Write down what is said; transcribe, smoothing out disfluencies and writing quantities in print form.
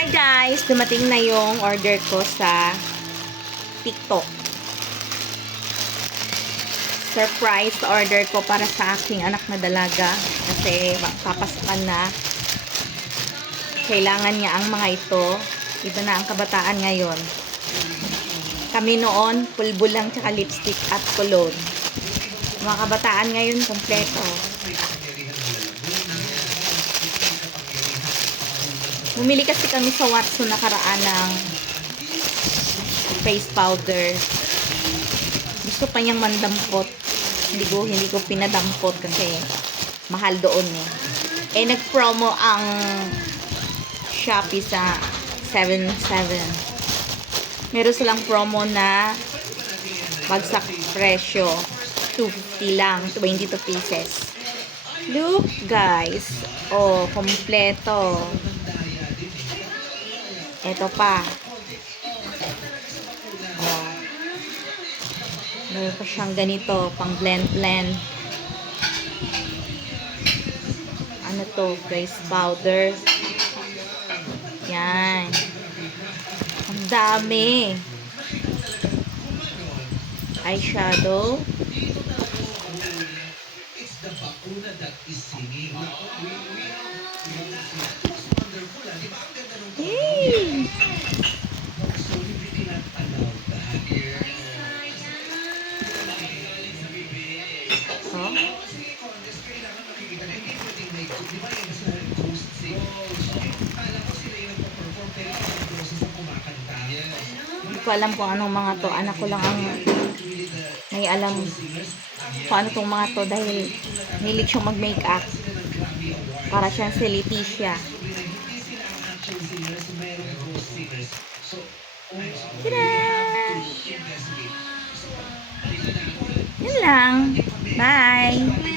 Hi guys! Dumating na yung order ko sa TikTok. Surprise order ko para sa aking anak na dalaga. Kasi papasukan na. Kailangan niya ang mga ito. Iba na ang kabataan ngayon. Kami noon, pulbo lang tsaka lipstick at cologne. Mga kabataan ngayon, kompleto. Bumili kasi kami sa Watson nakaraan ng face powder. Gusto pa niyang mandampot. Hindi ko pinadampot kasi mahal doon eh. Nag-promo ang Shopee sa 7/7. Meron silang promo na bagsak presyo. 250 lang. 22 pieces. Look guys. Oh, kompleto. Ito pa. Oh. Meron pa siyang ganito, pang blend. Ano to? Face powder. Yan. Ang dami. Eyeshadow. Hey! Hindi ko alam kung anong mga to. Anak ko lang ang may alam kung ano tong mga to dahil nilig siyang mag-makeup. Para siyang si Leticia. Tada! Yun lang. Bye!